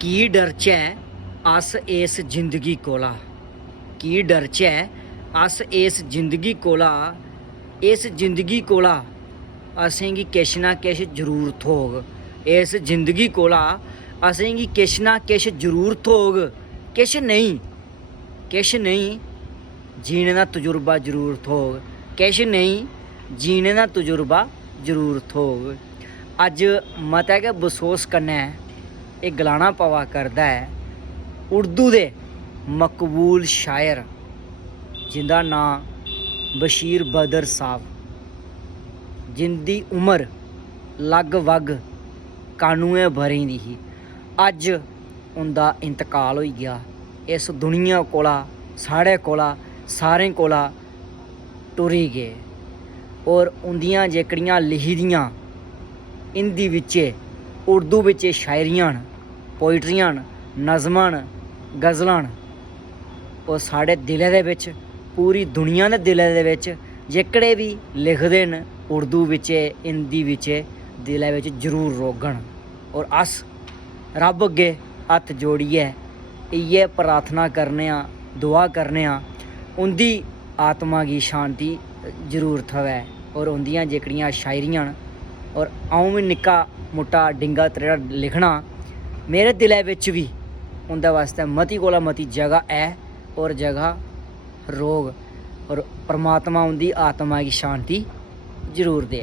की डरचै अस इस जिंदगी कोला, की डरचै अस इस जिंदगी कोला, इस जिंदगी कोला असेंगी किश ना किश जरूरत होग, इस जिंदगी कोला असेंगी किश ना किश जरूरत होग। किश नहीं जीने का तजुर्बा जरूरत होग, किश नहीं जीने का तजुर्बा जरूरत होग। अज मता गै बसोस कन्नै ये गलाना पवा करदा है उर्दू दे मकबूल शायर जिंदा नां बशीर बदर साहब, जिंदी उम्र लगभग 91 बरें दी ही। अज उनका इंतकाल हो गया। इस दुनिया कोला साढ़े कोला सारें कोला टुरी गए। और उंदियां जेकड़ियां लिखी दियां हिंदी बिच्चे उर्दू बिच्च शायरियां न, पोइट्रियां न, नज़मां न, गज़लां न, ओह् साढ़े दिलै दे बिच, पूरी दुनिया दे दिलै दे बिच जेकड़े भी लिखदे न उर्दू बिच्चे हिंदी बिच्चे दिलै बिच जरूर रौह्ङन। और अस रब अग्गे हत्थ जोड़ियै इयै प्रार्थना करने आं, दुआ करने आं उंदी आत्मा गी शांति जरूर थवै। और उंदियां जेकड़ियां शायरियां न, और अऊं भी निक्का मुट्टा डिंगा त्रेड़ा लिखना, मेरे दिलै बिच भी उंदे वास्ते मती कोला मती जगह है और जगह रोग। और परमात्मा उंदी आत्मा गी शांति जरूर दे।